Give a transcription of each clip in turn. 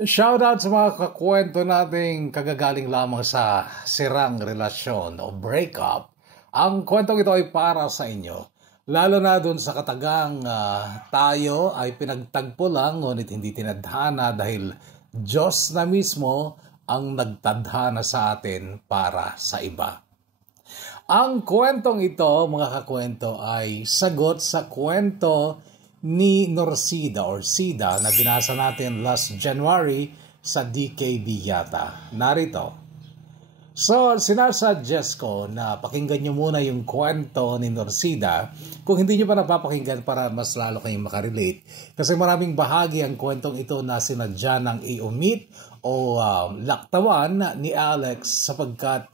Shoutout sa mga kakwento nating kagagaling lamang sa sirang relasyon o breakup. Ang kwentong ito ay para sa inyo. Lalo na dun sa katagang tayo ay pinagtagpo lang ngunit hindi tinadhana dahil Diyos na mismo ang nagtadhana sa atin para sa iba. Ang kwentong ito, mga kakwento, ay sagot sa kwento ni Norsida or Sida na binasa natin last January sa DKB yata. Narito. So, sinasuggest ko na pakinggan nyo muna yung kwento ni Norsida kung hindi nyo pa napapakinggan para mas lalo kayong makarelate. Kasi maraming bahagi ang kwentong ito na sinadya ng i-omit o laktawan ni Alex sapagkat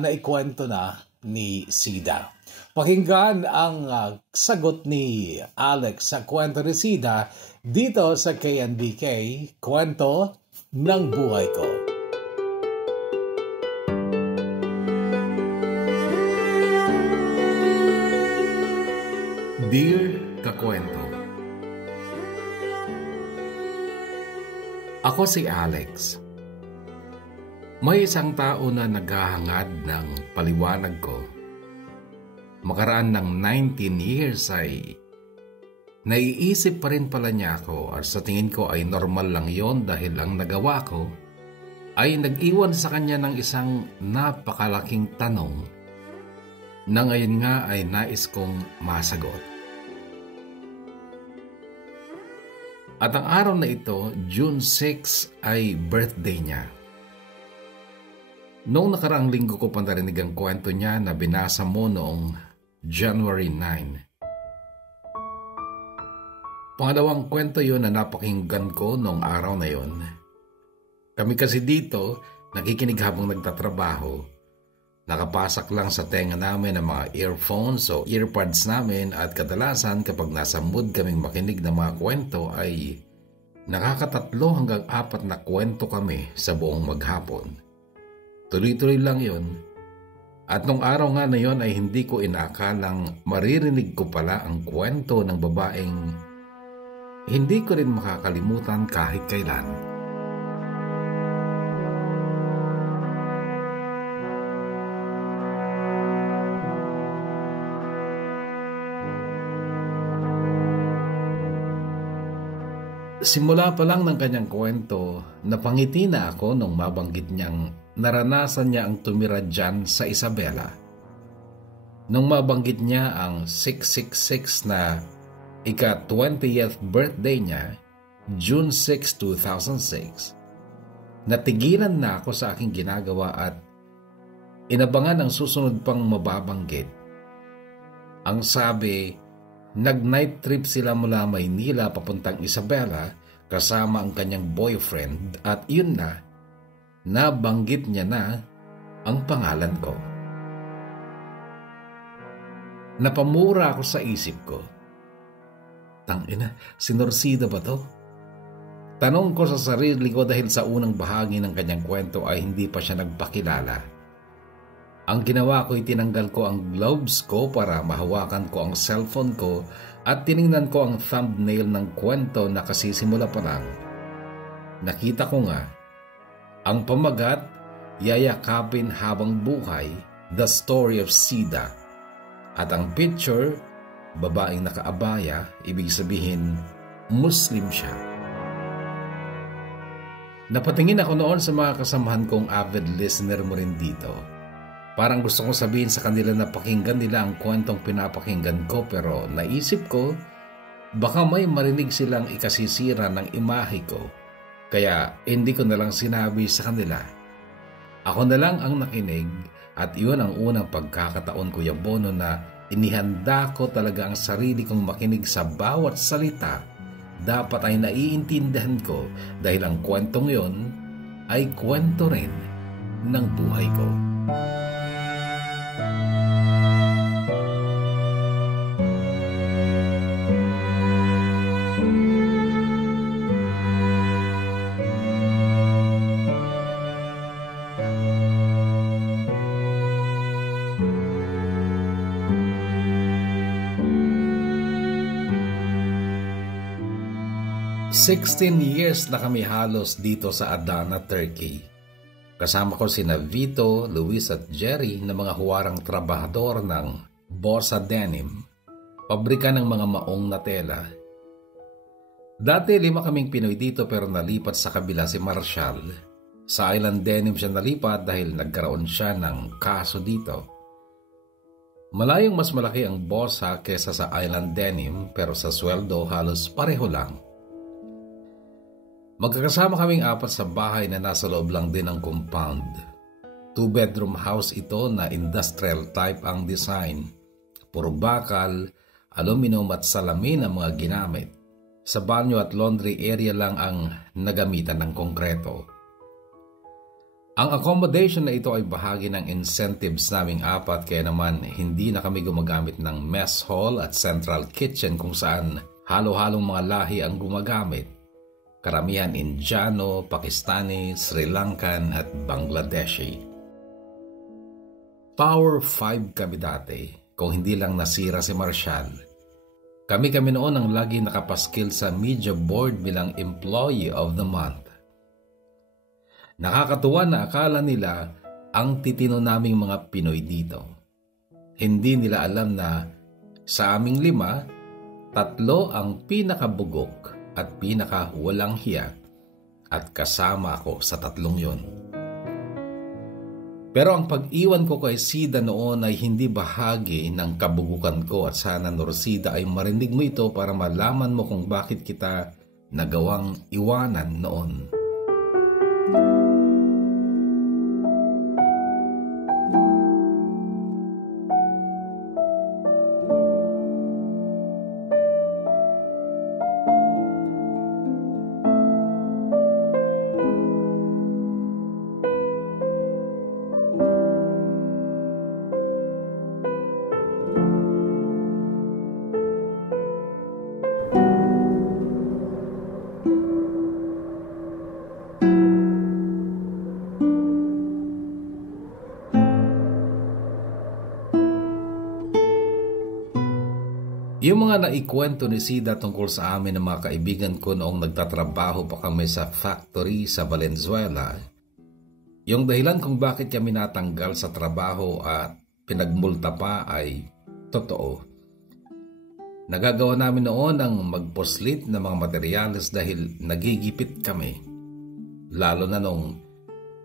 naikwento na ni Sida. Pakinggan ang sagot ni Alex sa kwento ni Sida dito sa KNBK, Kwento ng Buhay Ko. Dear Kakwento, ako si Alex. May isang tao na naghahangad ng paliwanag ko. Makaraan ng 19 years ay naiisip pa rin pala niya ako at sa tingin ko ay normal lang yon dahil ang nagawa ko ay nag-iwan sa kanya ng isang napakalaking tanong na ngayon nga ay nais kong masagot. At ang araw na ito, June 6 ay birthday niya. Noong nakaraang linggo ko pa narinig ang kwento niya na binasa mo noong January 9. Pangalawang kwento yon na napakinggan ko noong araw na yon. Kami kasi dito, nakikinig habang nagtatrabaho. Nakapasak lang sa tenga namin ang mga earphones o earpods namin at kadalasan kapag nasa mood kaming makinig ng mga kwento ay nakakatatlo hanggang 4 na kwento kami sa buong maghapon. Tuloy-tuloy lang yon. At nung araw nga na yon ay hindi ko inaakalang maririnig ko pala ang kwento ng babaeng hindi ko rin makakalimutan kahit kailan. Simula pa lang ng kanyang kwento, napangiti na ako nung mabanggit niyang naranasan niya ang tumira dyan sa Isabela. Nung mabanggit niya ang 666 na ika-20th birthday niya, June 6, 2006, natigilan na ako sa aking ginagawa at inabangan ang susunod pang mababanggit. Ang sabi, nag-night trip sila mula Maynila papuntang Isabela kasama ang kanyang boyfriend at yun na, nabanggit niya na ang pangalan ko. Napamura ako sa isip ko. Tangina, si Norsida ba to? Tanong ko sa sarili ko dahil sa unang bahagi ng kanyang kwento ay hindi pa siya nagpakilala. Ang ginawa ko ay tinanggal ko ang gloves ko para mahawakan ko ang cellphone ko at tiningnan ko ang thumbnail ng kwento na kasisimula pa lang. Nakita ko nga, ang pamagat, Yayakapin Habang Buhay, The Story of Sida. At ang picture, babaeng nakaabaya, ibig sabihin, Muslim siya. Napatingin ako noon sa mga kasamahan kong avid listener mo rin dito. Parang gusto kong sabihin sa kanila na pakinggan nila ang kwentong pinapakinggan ko pero naisip ko, baka may marinig silang ikasisira ng imahe ko. Kaya hindi ko na lang sinabi sa kanila. Ako na lang ang nakinig at iyon ang unang pagkakataon, Kuya Bono, na inihanda ko talaga ang sarili kong makinig sa bawat salita. Dapat ay naiintindihan ko dahil ang kwentong yon ay kwento rin ng buhay ko. 16 years na kami halos dito sa Adana, Turkey. Kasama ko sina Vito, Luis at Jerry na mga huwarang trabahador ng Borsa Denim, pabrika ng mga maong na tela. Dati 5 kaming Pinoy dito pero nalipat sa kabila si Marshall. Sa Island Denim siya nalipat dahil nagkaroon siya ng kaso dito. Malayong mas malaki ang Borsa kesa sa Island Denim pero sa sweldo halos pareho lang. Magkakasama kaming 4 sa bahay na nasa loob lang din ng compound. 2-bedroom house ito na industrial type ang design. Puro bakal, aluminum at salamin ang mga ginamit. Sa banyo at laundry area lang ang nagamitan ng konkreto. Ang accommodation na ito ay bahagi ng incentives naming 4 kaya naman hindi na kami gumagamit ng mess hall at central kitchen kung saan halo-halong mga lahi ang gumagamit. Karamihan Indiano, Pakistani, Sri Lankan at Bangladeshi. Power 5 kami dati, kung hindi lang nasira si Marshall. Kami noon ang lagi nakapaskil sa media board bilang Employee of the Month. Nakakatuwa na akala nila ang titino naming mga Pinoy dito. Hindi nila alam na sa aming 5, 3 ang pinakabugok at pinaka walang hiya at kasama ako sa 3 yon. Pero ang pag-iwan ko kay Sida noon ay hindi bahagi ng kabugukan ko at sana Norsida ay marinig mo ito para malaman mo kung bakit kita nagawang iwanan noon. Yung mga naikwento ni Sida tungkol sa amin ng mga kaibigan ko noong nagtatrabaho pa kami sa factory sa Valenzuela, yung dahilan kung bakit kami natanggal sa trabaho at pinagmulta pa ay totoo. Nagagawa namin noon ang magposlit ng mga materyales dahil nagigipit kami. Lalo na nung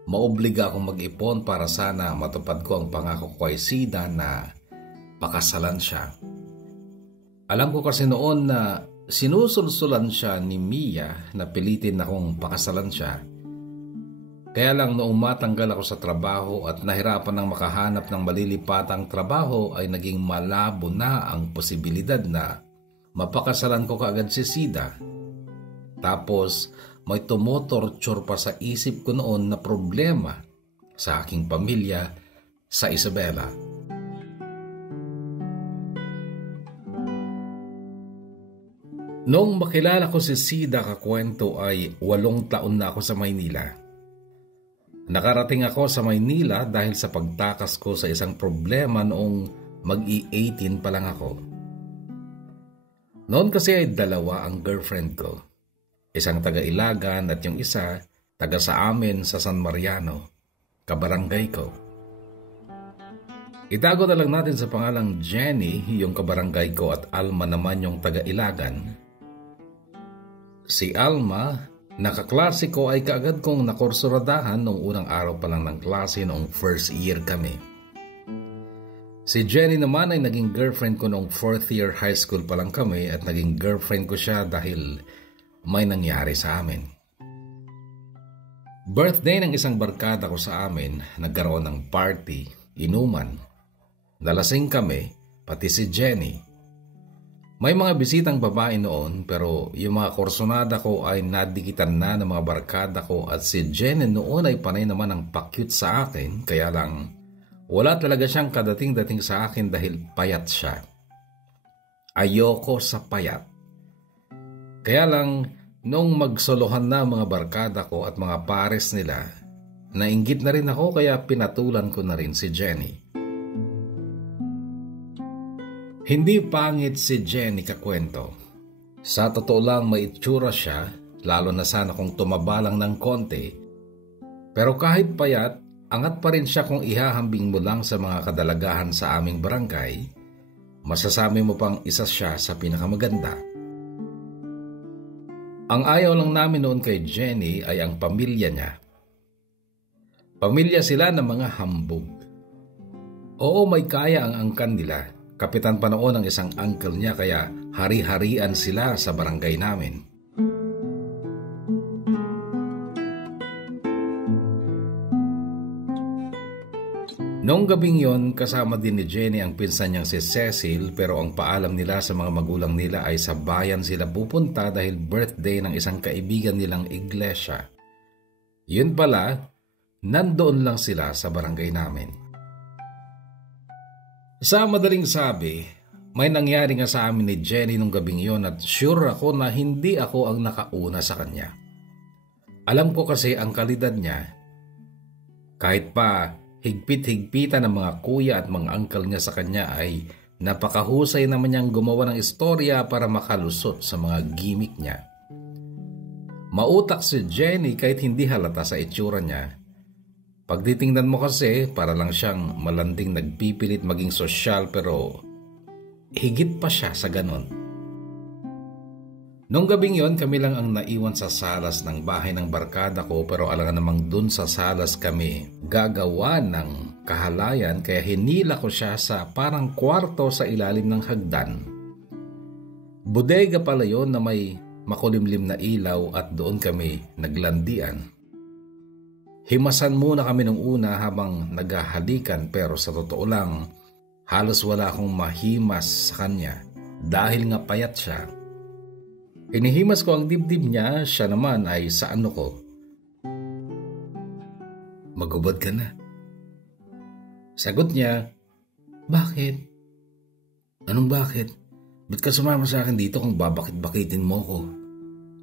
maobliga akong mag-ipon para sana matupad ko ang pangako ko kay Sida na pakasalan siya. Alam ko kasi noon na sinusulsulan siya ni Mia na pilitin akong pakasalan siya. Kaya lang noong matanggal ako sa trabaho at nahirapan ng makahanap ng malilipatang trabaho ay naging malabo na ang posibilidad na mapakasalan ko kaagad si Sida. Tapos may tumotorture pa sa isip ko noon na problema sa aking pamilya sa Isabela. Noong makilala ko si Sida kakwento ay 8 taon na ako sa Maynila. Nakarating ako sa Maynila dahil sa pagtakas ko sa isang problema noong mag-i-18 pa lang ako. Noon kasi ay 2 ang girlfriend ko. Isang taga-Ilagan at yung isa taga sa amin sa San Mariano, kabarangay ko. Itago na lang natin sa pangalang Jenny yung kabarangay ko at Alma naman yung taga-Ilagan. Si Alma, nakaklase ko ay kaagad kong nakursuradahan noong unang araw pa lang ng klase noong first year kami. Si Jenny naman ay naging girlfriend ko noong 4th year high school pa lang kami at naging girlfriend ko siya dahil may nangyari sa amin. Birthday ng isang barkada ko sa amin, nagkaroon ng party, inuman. Nalasing kami, pati si Jenny. May mga bisitang babae noon pero yung mga kursonada ko ay nadikitan na ng mga barkada ko at si Jenny noon ay panay naman ang pakyut sa akin kaya lang wala talaga siyang kadating-dating sa akin dahil payat siya. Ayoko sa payat. Kaya lang noong magsolohan na mga barkada ko at mga pares nila, nainggit na rin ako kaya pinatulan ko na rin si Jenny. Hindi pangit si Jenny kakwento. Sa totoo lang may itsura siya lalo na sana kung tumaba lang ng konti. Pero kahit payat, angat pa rin siya kung ihahambing mo lang sa mga kadalagahan sa aming barangay. Masasabi mo pang isa siya sa pinakamaganda. Ang ayaw lang namin noon kay Jenny ay ang pamilya niya. Pamilya sila ng mga hambog. Oo, may kaya ang angkan nila. Kapitan pa noon ang isang uncle niya kaya hari-harian sila sa barangay namin. Noong gabing yon, kasama din ni Jenny ang pinsan niyang si Cecil, pero ang paalam nila sa mga magulang nila ay sa bayan sila pupunta dahil birthday ng isang kaibigan nilang iglesia. Yun pala, nandoon lang sila sa barangay namin. Sa madaling sabi, may nangyari nga sa amin ni Jenny nung gabing yon at sure ako na hindi ako ang nakauna sa kanya. Alam ko kasi ang kalidad niya. Kahit pa higpit-higpitan ng mga kuya at mga uncle niya sa kanya ay napakahusay naman niyang gumawa ng istorya para makalusot sa mga gimmick niya. Mautak si Jenny kahit hindi halata sa itsura niya. Pag titingnan mo kasi, para lang siyang malanding nagpipilit maging sosyal pero higit pa siya sa ganon. Nung gabing yon, kami lang ang naiwan sa salas ng bahay ng barkada ko pero alangan namang dun sa salas kami gagawa ng kahalayan kaya hinila ko siya sa parang kwarto sa ilalim ng hagdan. Bodega pala yon na may makulimlim na ilaw at doon kami naglandian. Himasan muna kami nung una habang naghahalikan pero sa totoo lang, halos wala akong mahimas sa kanya dahil nga payat siya. Inihimas ko ang dibdib niya, siya naman ay sa ano ko. Magubad ka na. Sagot niya, bakit? Anong bakit? Ba't ka sumama sa akin dito kung babakit-bakitin mo ko?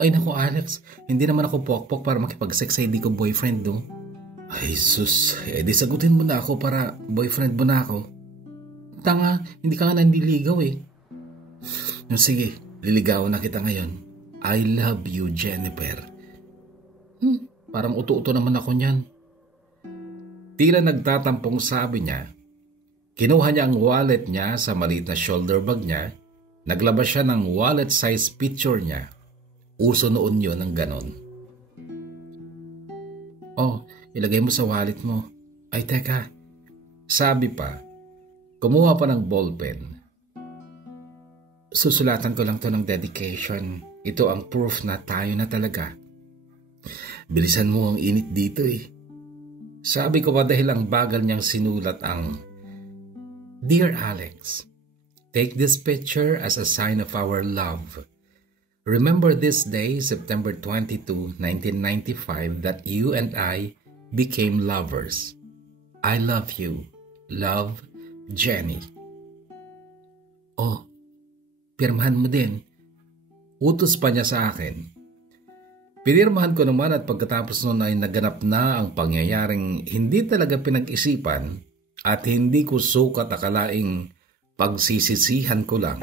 Ay naku Alex, hindi naman ako pokpok para makipag-sex sa hindi ko boyfriend do. Ay sus, di sagutin mo na ako para boyfriend mo na ako. Tanga, hindi ka nga nandiligaw eh. No, sige, liligawan na kita ngayon. I love you, Jennifer. Parang uto-uto naman ako niyan. Tila nagtatampong sabi niya. Kinuha niya ang wallet niya sa maliit na shoulder bag niya. Naglabas siya ng wallet size picture niya. Uso noon yun ng ganon. Oh, ilagay mo sa wallet mo. Ay teka, sabi pa, kumuha pa ng ballpen. Susulatan ko lang to ng dedication. Ito ang proof na tayo na talaga. Bilisan mo, ang init dito eh. Sabi ko pa dahil ang bagal niyang sinulat ang Dear Alex, take this picture as a sign of our love. Remember this day, September 22, 1995, that you and I became lovers. I love you. Love, Jenny. Oh, pirmahan mo din. Utos pa niya sa akin. Pinirmahan ko naman at pagkatapos noon ay naganap na ang pangyayaring hindi talaga pinag-isipan at hindi ko sukat akalaing pagsisisihan ko lang.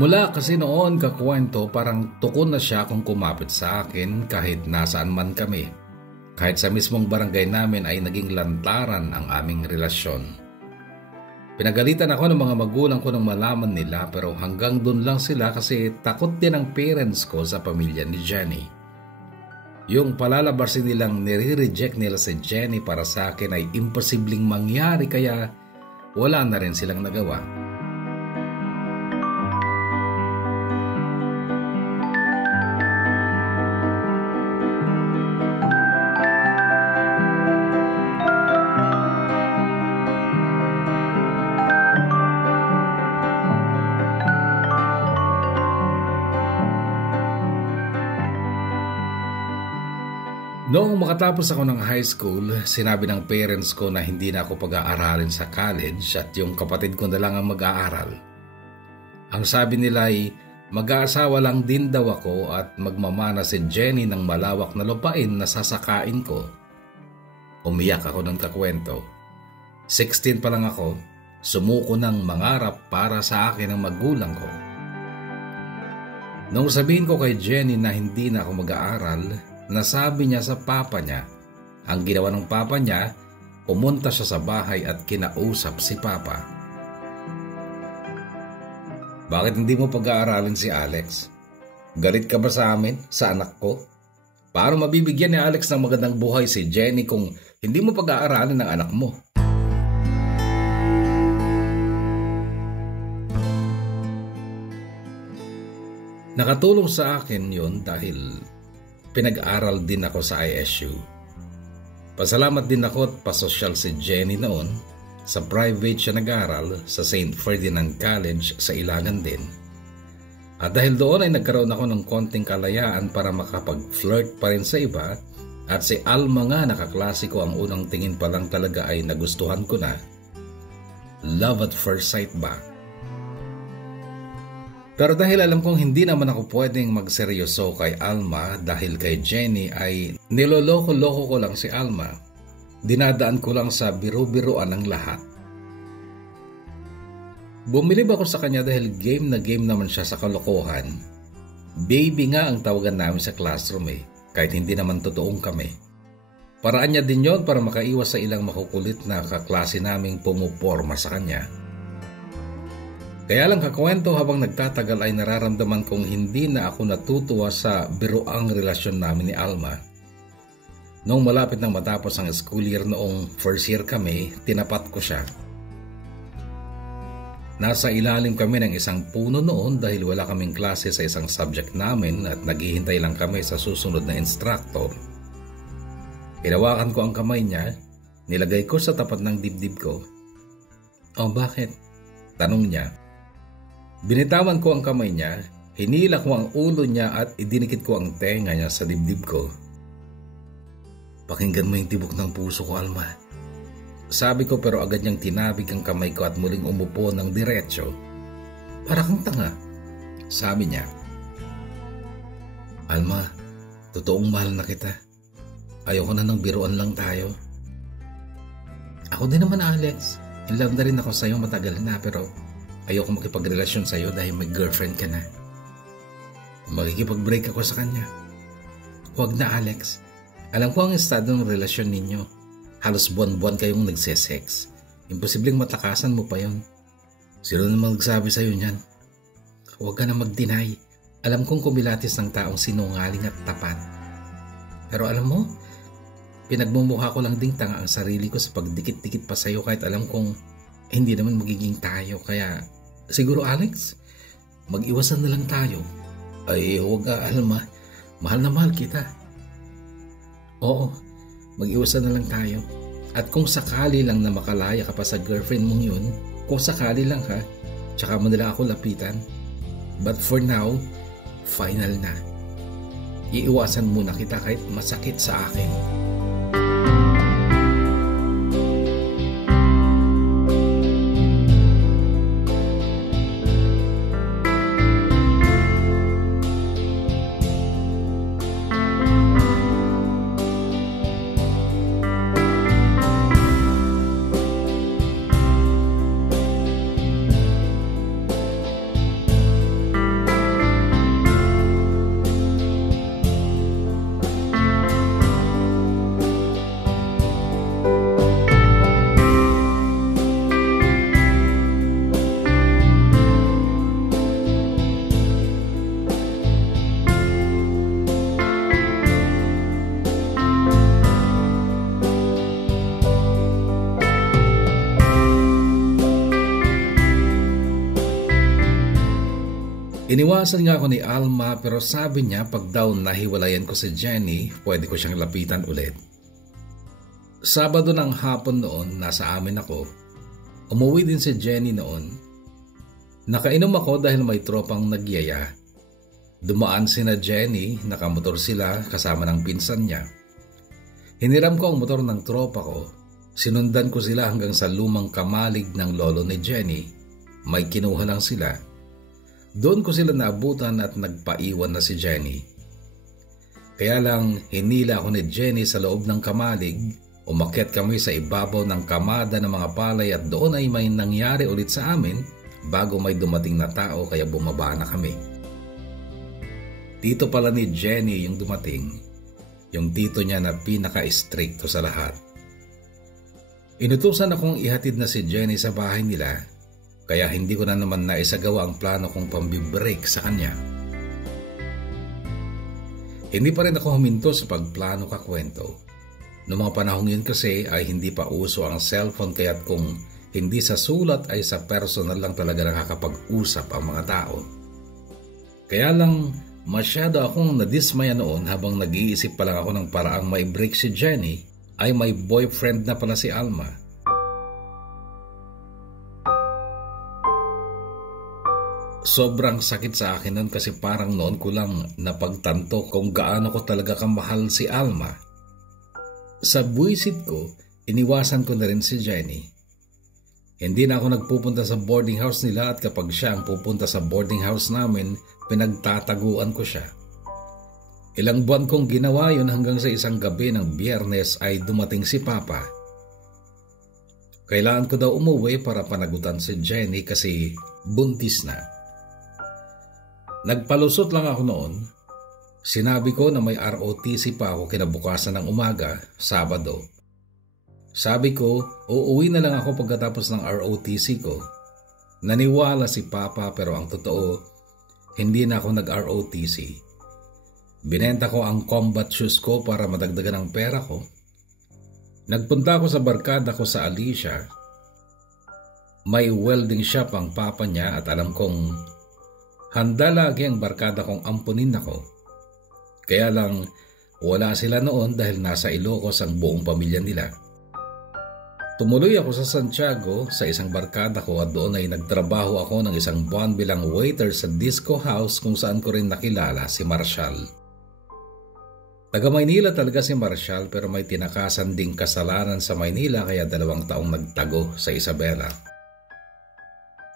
Mula kasi noon kakwento parang tukon na siya kung kumapit sa akin kahit nasaan man kami. Kahit sa mismong barangay namin ay naging lantaran ang aming relasyon. Pinagalitan ako ng mga magulang ko nang malaman nila pero hanggang dun lang sila kasi takot din ang parents ko sa pamilya ni Jenny. Yung palalabasin nilang nire-reject nila si Jenny para sa akin ay imposibleng mangyari kaya wala na rin silang nagawa. Noong makatapos ako ng high school, sinabi ng parents ko na hindi na ako pag-aaralin sa college at yung kapatid ko na lang ang mag-aaral. Ang sabi nila ay mag-aasawa lang din daw ako at magmamana si Jenny ng malawak na lupain na sasakain ko. Umiyak ako ng kakwento. 16 pa lang ako, sumuko ng mangarap para sa akin ang magulang ko. Nung sabihin ko kay Jenny na hindi na ako mag-aaral, nasabi niya sa papa niya. Ang ginawa ng papa niya, pumunta siya sa bahay at kinausap si papa. Bakit hindi mo pag-aaralin si Alex? Galit ka ba sa amin, sa anak ko? Paano mabibigyan ni Alex ng magandang buhay si Jenny kung hindi mo pag-aaralin ng anak mo? Nakatulong sa akin yon dahil pinag-aral din ako sa ISU. Pasalamat din ako at pasosyal si Jenny noon. Sa private siya nag-aral sa St. Ferdinand College sa Ilagan din. At dahil doon ay nagkaroon ako ng konting kalayaan para makapag-flirt pa rin sa iba. At si Alma nga nakaklase ko ang unang tingin pa lang talaga ay nagustuhan ko na. Love at first sight ba? Pero dahil alam kong hindi naman ako pwedeng magseryoso kay Alma dahil kay Jenny ay niloloko-loko ko lang si Alma. Dinadaan ko lang sa biro-biroan ng lahat. Bumilib ako sa kanya dahil game na game naman siya sa kalokohan. Baby nga ang tawagan namin sa classroom kahit hindi naman totoong kami. Paraan niya din yon para makaiwas sa ilang makukulit na kaklase naming pumuporma sa kanya. Kaya lang kakwento habang nagtatagal ay nararamdaman kong hindi na ako natutuwa sa biroang relasyon namin ni Alma. Noong malapit nang matapos ang school year noong first year kami, tinapat ko siya. Nasa ilalim kami ng isang puno noon dahil wala kaming klase sa isang subject namin at naghihintay lang kami sa susunod na instructor. Hinawakan ko ang kamay niya, nilagay ko sa tapat ng dibdib ko. "Oh, bakit?" tanong niya. Binitawan ko ang kamay niya, hinila ko ang ulo niya at idinikit ko ang tenga niya sa dibdib ko. "Pakinggan mo yung tibok ng puso ko, Alma." Sabi ko pero agad niyang tinabig ang kamay ko at muling umupo ng diretso. "Para kang tanga," sabi niya. "Alma, totoong mahal na kita. Ayoko na ng biruan lang tayo." "Ako din naman, Alex. In love na rin ako sa'yo matagal na pero ayoko makipagrelasyon sa'yo dahil may girlfriend ka na." "Makikipag-break ako sa kanya." "Huwag na, Alex. Alam ko ang estado ng relasyon ninyo. Halos buwan-buwan kayong nagsesex. Imposibleng matakasan mo pa yon. Sino naman nagsabi sa'yo niyan? Huwag ka na mag-deny. Alam kong kumilatis ng taong sinungaling at tapat. Pero alam mo, pinagmumukha ko lang ding tanga ang sarili ko sa pagdikit-dikit pa sa'yo kahit alam kong hindi naman magiging tayo. Kaya siguro, Alex, mag-iwasan na lang tayo." "Ay, huwag ka, Alma. Mahal na mahal kita." "Oo, mag-iwasan na lang tayo. At kung sakali lang na makalaya ka pa sa girlfriend mong yun, kung sakali lang ha, tsaka mo nila ako lapitan. But for now, final na. Iiwasan muna kita kahit masakit sa akin." Iniwasan nga ako ni Alma pero sabi niya pag daw nahiwalayan ko si Jenny, pwede ko siyang lapitan ulit. Sabado ng hapon noon, nasa amin ako. Umuwi din si Jenny noon. Nakainom ako dahil may tropang nagyaya. Dumaan sina Jenny, nakamotor sila kasama ng pinsan niya. Hiniram ko ang motor ng tropa ko. Sinundan ko sila hanggang sa lumang kamalig ng lolo ni Jenny. May kinuha lang sila. Doon ko sila naabutan at nagpaiwan na si Jenny. Kaya lang hinila ako ni Jenny sa loob ng kamalig. Umakyat kami sa ibabaw ng kamada ng mga palay at doon ay may nangyari ulit sa amin bago may dumating na tao kaya bumaba na kami. Tito pala ni Jenny yung dumating. Yung tito niya na pinaka-stricto sa lahat. Inutusan akong ihatid na si Jenny sa bahay nila kaya hindi ko na naman naisagawa ang plano kong pambibreak sa kanya. Hindi pa rin ako huminto sa pagplano kakwento. Noong mga panahon yun kasi ay hindi pa uso ang cellphone kaya't kung hindi sa sulat ay sa personal lang talaga nakakapag-usap ang mga tao. Kaya lang masyado akong nadismaya noon habang nag-iisip pa lang ako ng paraang may break si Jenny ay may boyfriend na pala si Alma. Sobrang sakit sa akin noon kasi parang noon ko lang napagtanto kung gaano ko talaga kamahal si Alma. Sa buwisit ko, iniwasan ko na rin si Jenny. Hindi na ako nagpupunta sa boarding house nila at kapag siya ang pupunta sa boarding house namin, pinagtataguan ko siya. Ilang buwan kong ginawa yun hanggang sa isang gabi ng Biyernes ay dumating si Papa. Kailangan ko daw umuwi para panagutan si Jenny kasi buntis na. Nagpalusot lang ako noon. Sinabi ko na may ROTC pa ako kinabukasan ng umaga, Sabado. Sabi ko, uuwi na lang ako pagkatapos ng ROTC ko. Naniwala si Papa pero ang totoo, hindi na ako nag-ROTC. Binenta ko ang combat shoes ko para madagdagan ang pera ko. Nagpunta ako sa barkada ko sa Alicia. May welding shop ang papa niya at alam kong handa lagi ang barkada kong ampunin ako. Kaya lang wala sila noon dahil nasa Ilocos ang buong pamilya nila. Tumuloy ako sa Santiago sa isang barkada ko at doon ay nagtrabaho ako ng isang buwan bilang waiter sa disco house kung saan ko rin nakilala si Marshall. Taga Maynila talaga si Marshall pero may tinakasan ding kasalanan sa Maynila kaya 2 taong nagtago sa Isabela.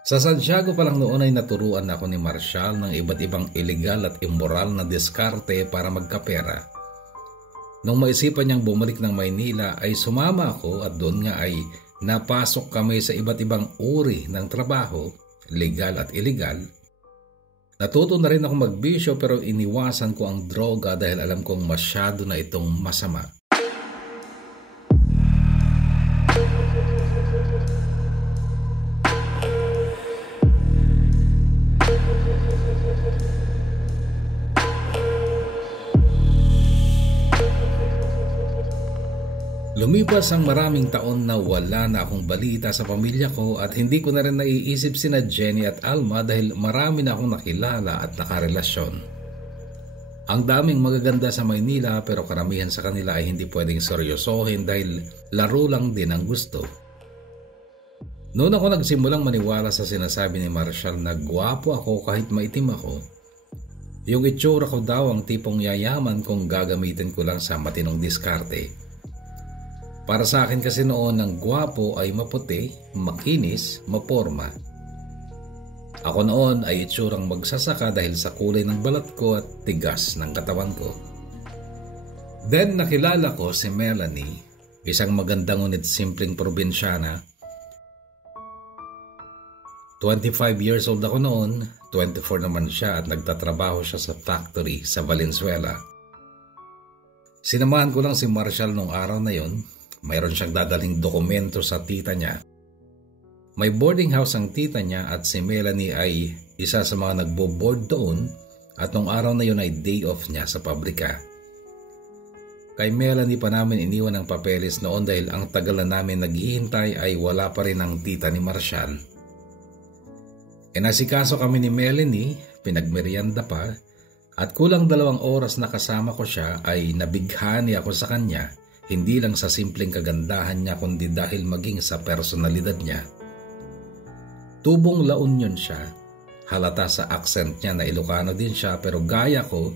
Sa Santiago pa lang noon ay naturuan ako ni Marshall ng iba't ibang illegal at immoral na diskarte para magkapera. Nung maisipan niyang bumalik ng Maynila ay sumama ako at doon nga ay napasok kami sa iba't ibang uri ng trabaho, legal at illegal. Natuto na rin ako magbisyo pero iniwasan ko ang droga dahil alam kong masyado na itong masama. Lumipas ang maraming taon na wala na akong balita sa pamilya ko at hindi ko na rin naiisip sina Jenny at Alma dahil marami na akong nakilala at nakarelasyon. Ang daming magaganda sa Maynila pero karamihan sa kanila ay hindi pwedeng seryosohin dahil laro lang din ang gusto. Noon ako nagsimulang maniwala sa sinasabi ni Marshall na gwapo ako kahit maitim ako. Yung itsura ko daw ang tipong yayaman kung gagamitin ko lang sa matinong diskarte. Para sa akin kasi noon ang gwapo ay maputi, makinis, maporma. Ako noon ay itsurang magsasaka dahil sa kulay ng balat ko at tigas ng katawan ko. Then nakilala ko si Melanie, isang magandang ngunit simpleng probinsyana. 25 years old ako noon, 24 naman siya at nagtatrabaho siya sa factory sa Valenzuela. Sinamahan ko lang si Marshall nung araw na yon. Mayroon siyang dadaling dokumento sa tita niya. May boarding house ang tita niya at si Melanie ay isa sa mga nagbo-board doon at nung araw na yun ay day off niya sa pabrika. Kay Melanie pa namin iniwan ang papeles noon dahil ang tagal na namin naghihintay ay wala pa rin ang tita ni Marshall. Inasikaso kami ni Melanie, pinagmerienda pa at kulang 2 oras na kasama ko siya ay nabighani ako sa kanya. Hindi lang sa simpleng kagandahan niya kundi dahil maging sa personalidad niya. Tubong La Union siya. Halata sa accent niya na Ilocano din siya pero gaya ko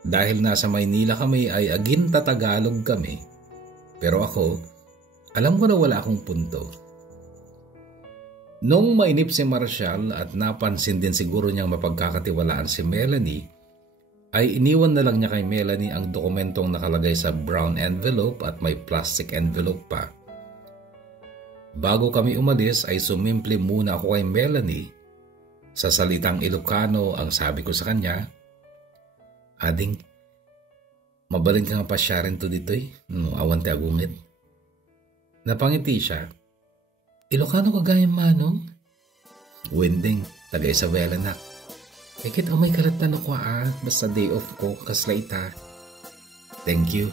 dahil nasa Maynila kami ay aginta Tagalog kami. Pero ako, alam ko na wala akong punto. Nung mainip si Marshall at napansin din siguro niyang mapagkakatiwalaan si Melanie, ay iniwan na lang niya kay Melanie ang dokumentong nakalagay sa brown envelope at may plastic envelope pa. Bago kami umalis ay sumimple muna ako kay Melanie. Sa salitang Ilocano ang sabi ko sa kanya, "Ading, mabalin ka nga pa siya rin to dito awan ti agungit." Napangiti siya. "Ilocano ka gayang manong?" "Winding, taga Isabela na. Ikit may kalat na ko basta day off ko kasla ita." "Thank you.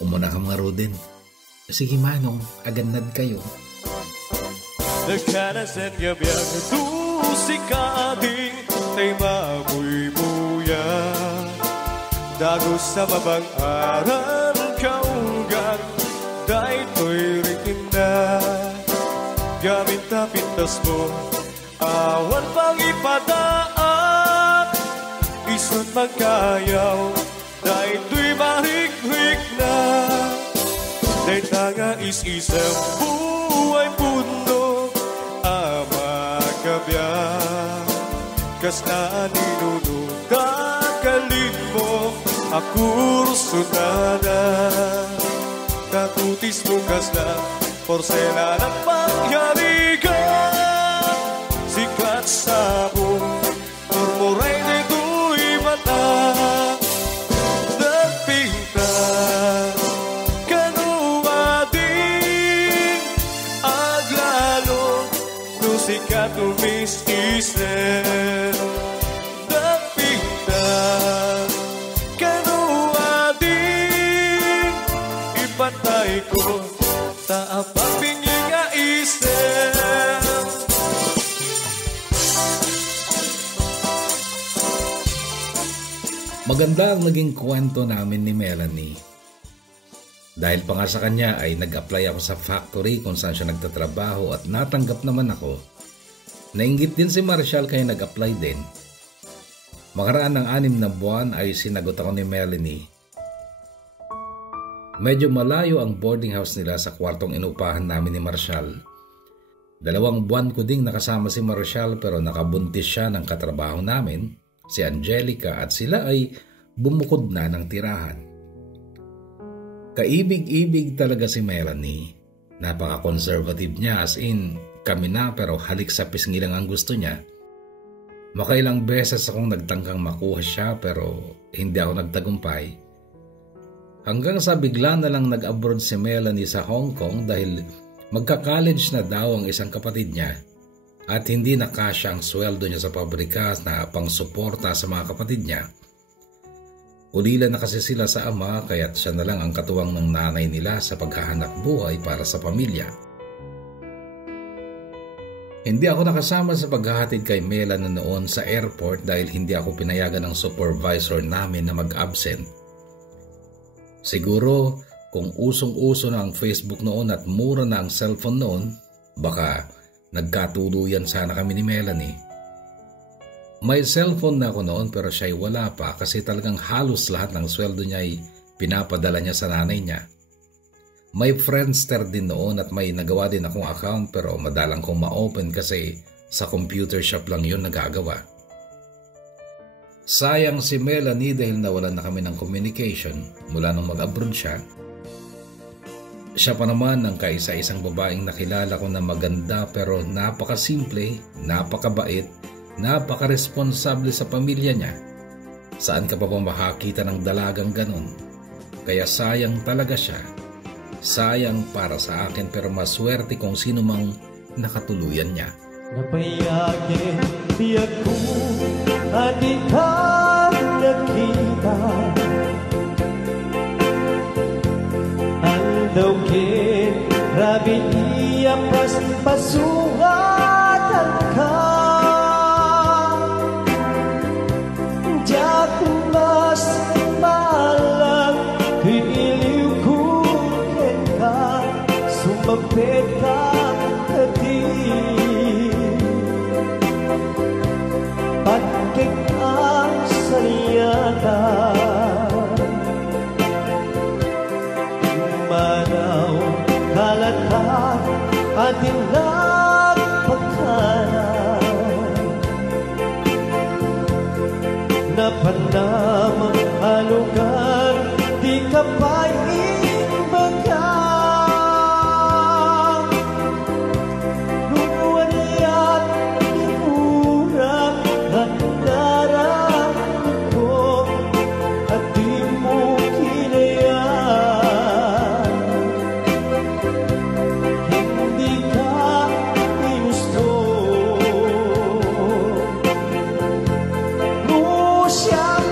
Umuna ka mga rodin." "Sige manong, agannad kayo." Nagkanasan gabiyag tu si kaading tay mabuy-buya. Dagos sa mabang aral kaunggan daytoy rikin na. Gamit na pintas mo awan pang ipadaat. Isot magkayaw daytoy marik-rik na. Day tanga is-isang buhay puno ama kabiyang. Kas na ninunutan kalin mo akursunada. Takutis mo kas na porselan at pangyarigan. Sikat sa buong murmuray nito'y mata. Nagpinta kanuading aglalo no sikat umis-isen. Nagpinta kanuading ipatay ko taapang pinginga isen. Maganda ang naging kwento namin ni Melanie. Dahil pa nga sa kanya ay nag-apply ako sa factory kung saan siya nagtatrabaho at natanggap naman ako. Nainggit din si Marshall kaya nag-apply din. Makaraan ng 6 na buwan ay sinagot ako ni Melanie. Medyo malayo ang boarding house nila sa kwartong inupahan namin ni Marshall. 2 buwan ko ding nakasama si Marshall pero nakabuntis siya ng katrabaho namin, si Angelica, at sila ay bumukod na ng tirahan. Kaibig-ibig talaga si Melanie. Napaka-conservative niya, as in kami na pero halik sa pisngi lang ang gusto niya. Makailang beses akong nagtangkang makuha siya pero hindi ako nagtagumpay. Hanggang sa bigla na lang nag-abroad si Melanie sa Hong Kong dahil magka-college na daw ang isang kapatid niya at hindi nakasya ang sweldo niya sa pabrika na pang-suporta sa mga kapatid niya. Ulila na kasi sila sa ama kaya't siya na lang ang katuwang ng nanay nila sa paghahanap buhay para sa pamilya. Hindi ako nakasama sa paghahatid kay Melanie noon sa airport dahil hindi ako pinayagan ng supervisor namin na mag-absent. Siguro kung usong-uso na ang Facebook noon at mura na ang cellphone noon, baka nagkatuluyan sana kami ni Melanie. May cellphone na ako noon pero siya'y wala pa kasi talagang halos lahat ng sweldo niya ay pinapadala niya sa nanay niya. May Friendster din noon at may nagawa din akong account pero madalang kong ma-open kasi sa computer shop lang yun nagagawa. Sayang si Melanie dahil nawalan na kami ng communication mula nung mag-abroad siya. Siya pa naman ang kaisa-isang babaeng nakilala ko na maganda pero napakasimple, napakabait, napakaresponsable sa pamilya niya. Saan ka pa makakita ng dalagang ganon? Kaya sayang talaga siya. Sayang para sa akin pero maswerte kung sino mang nakatuluyan niya. Napayagin biyak ko at ikaw nakita. Andawin rabi iya pasungatan ka. Diyak mas malang iliw ko ka sumapit ka kati. Pagkik ang sayata mana ating nagpagkanan na panamang halugan, di ka pa imbaga. Luwalya't imurang at nararamdaman ko at di mo kinayaan. Hindi ka ginusto mo siyang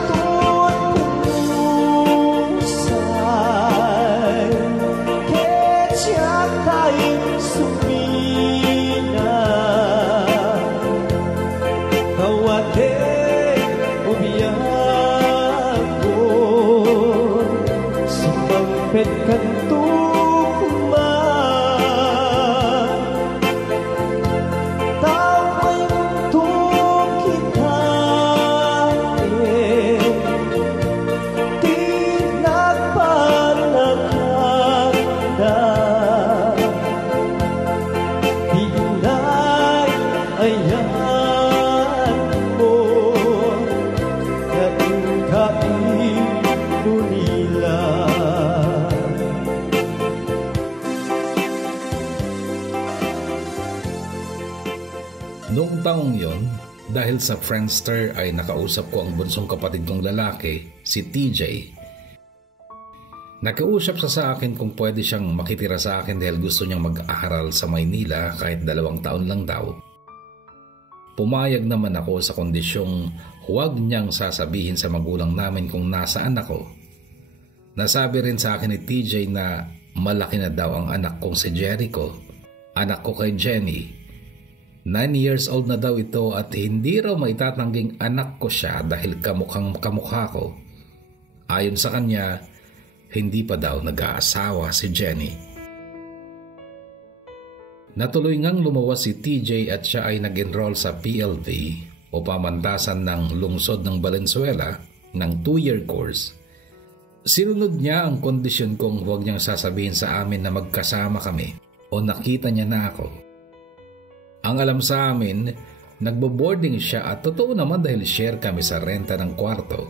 pet kanto kuman taway to kita di nagpanaganda hinay ayan mo kain nila. Noong taong yon, dahil sa Friendster ay nakausap ko ang bunsong kapatid kong lalaki, si TJ. Nakiusap sa akin kung pwede siyang makitira sa akin dahil gusto niyang mag-aaral sa Maynila kahit 2 taon lang daw. Pumayag naman ako sa kondisyong huwag niyang sasabihin sa magulang namin kung nasaan ako. Nasabi rin sa akin ni TJ na malaki na daw ang anak kong si Jericho, anak ko kay Jenny. 9 years old na daw ito at hindi raw maitatangging anak ko siya dahil kamukhang kamukha ko. Ayon sa kanya, hindi pa daw nag-aasawa si Jenny. Natuloy ngang lumuwas si TJ at siya ay nag-enroll sa PLV o pamantasan ng lungsod ng Valenzuela ng 2-year course. Sinunod niya ang kondisyon kong huwag niyang sasabihin sa amin na magkasama kami o nakita niya na ako. Ang alam sa amin, nagbo-boarding siya at totoo naman dahil share kami sa renta ng kwarto.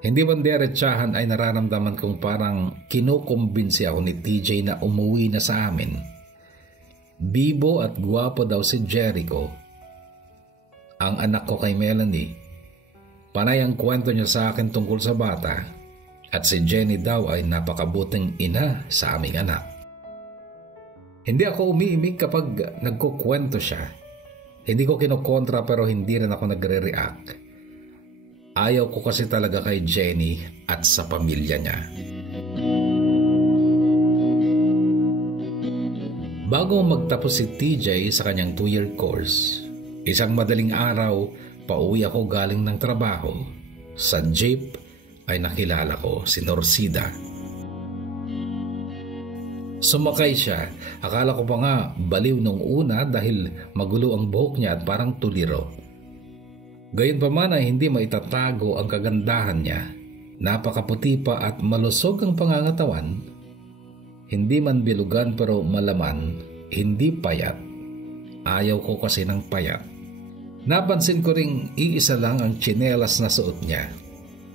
Hindi man diretsahan ay nararamdaman kong parang kinukumbinsi ako ni TJ na umuwi na sa amin. Bibo at guwapo daw si Jericho. Ang anak ko kay Melanie. Panay ang kwento niya sa akin tungkol sa bata at si Jenny daw ay napakabuting ina sa aming anak. Hindi ako umiimik kapag nagkukwento siya. Hindi ko kinukontra pero hindi rin ako nagre-react. Ayaw ko kasi talaga kay Jenny at sa pamilya niya. Bago magtapos si TJ sa kanyang 2-year course, isang madaling araw, pauwi ako galing ng trabaho. Sa jeep ay nakilala ko si Norsida. Sumakay siya. Akala ko pa nga baliw nung una dahil magulo ang buhok niya at parang tuliro. Gayunpaman ay hindi maitatago ang kagandahan niya. Napakaputi pa at malusog ang pangangatawan. Hindi man bilugan pero malaman, hindi payat. Ayaw ko kasi ng payat. Napansin ko ring iisa lang ang tsinelas na suot niya.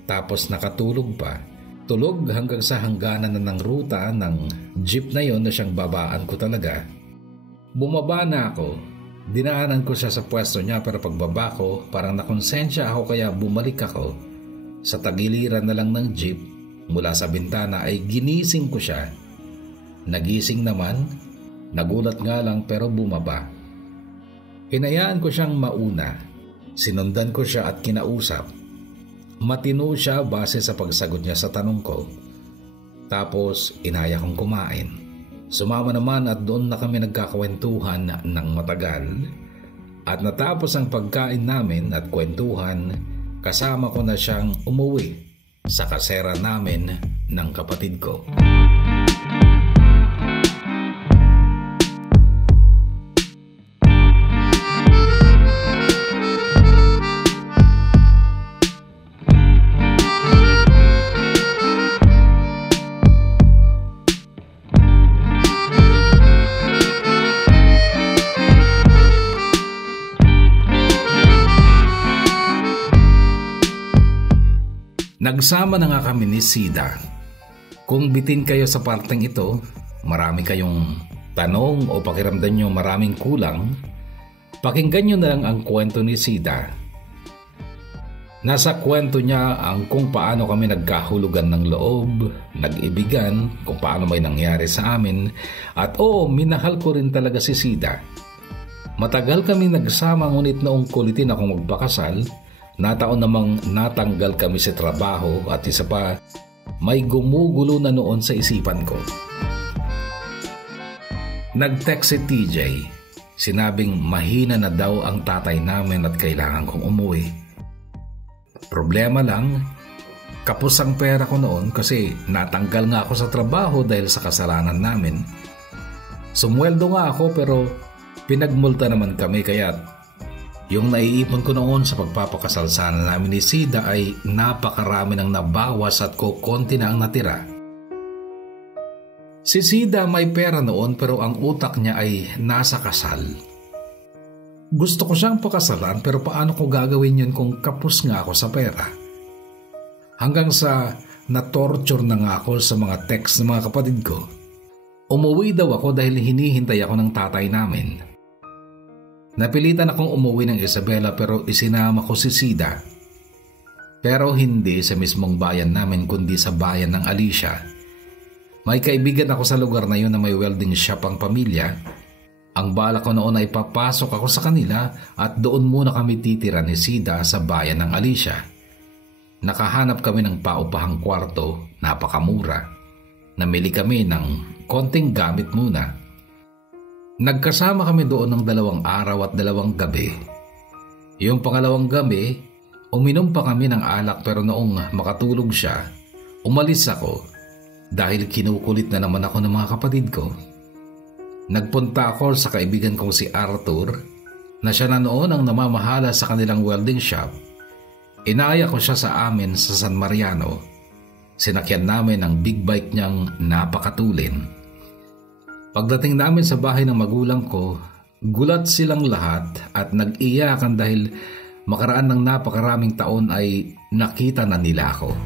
Tapos nakatulog pa. Tulog hanggang sa hangganan na ng ruta ng jeep na yon na siyang babaan ko talaga. Bumaba na ako. Dinaanan ko siya sa pwesto niya pero pagbaba ko parang nakonsensya ako kaya bumalik ako. Sa tagiliran na lang ng jeep mula sa bintana ay ginising ko siya. Nagising naman, nagulat nga lang pero bumaba. Hinayaan ko siyang mauna. Sinundan ko siya at kinausap. Matino siya base sa pagsagot niya sa tanong ko. Tapos inaya kong kumain. Sumama naman at doon na kami nagkakwentuhan ng matagal. At natapos ang pagkain namin at kwentuhan, kasama ko na siyang umuwi sa kasera namin ng kapatid ko. Nagsama na nga kami ni Sida. Kung bitin kayo sa parteng ito, marami kayong tanong o pakiramdam nyo maraming kulang, pakinggan nyo na lang ang kwento ni Sida. Nasa kwento niya ang kung paano kami nagkahulugan ng loob, nag-ibigan, kung paano may nangyari sa amin, at minahal ko rin talaga si Sida. Matagal kami nagsama ngunit noong kulitin akong magpakasal, nataon namang natanggal kami sa trabaho at isa pa, may gumugulo na noon sa isipan ko. Nag-text si TJ, sinabing mahina na daw ang tatay namin at kailangan kong umuwi. Problema lang, kapos ang pera ko noon kasi natanggal nga ako sa trabaho dahil sa kasalanan namin. Sumweldo nga ako pero pinagmulta naman kami kaya yung naiipon ko noon sa pagpapakasal sana namin ni Sida ay napakarami ng nabawas at kukonti na ang natira. Si Sida may pera noon pero ang utak niya ay nasa kasal. Gusto ko siyang pakasalan pero paano ko gagawin yun kung kapos nga ako sa pera? Hanggang sa na-torture na nga ako sa mga text ng mga kapatid ko. Umuwi daw ako dahil hinihintay ako ng tatay namin. Napilitan akong umuwi ng Isabela pero isinama ko si Sida. Pero hindi sa mismong bayan namin kundi sa bayan ng Alicia. May kaibigan ako sa lugar na yun na may welding shop ang pamilya. Ang bala ko noon ay papasok ako sa kanila at doon muna kami titira ni Sida sa bayan ng Alicia. Nakahanap kami ng paupahang kwarto, napakamura. Namili kami ng konting gamit muna. Nagkasama kami doon ng 2 araw at 2 gabi. Yung pangalawang gabi, uminom pa kami ng alak pero noong makatulog siya, umalis ako dahil kinukulit na naman ako ng mga kapatid ko. Nagpunta ako sa kaibigan kong si Arthur na siya na noon ang namamahala sa kanilang welding shop. Inaya ko siya sa amin sa San Mariano. Sinakyan namin ang big bike niyang napakatulin. Pagdating namin sa bahay ng magulang ko, gulat silang lahat at nag-iyakan dahil makaraan ng napakaraming taon ay nakita na nila ako.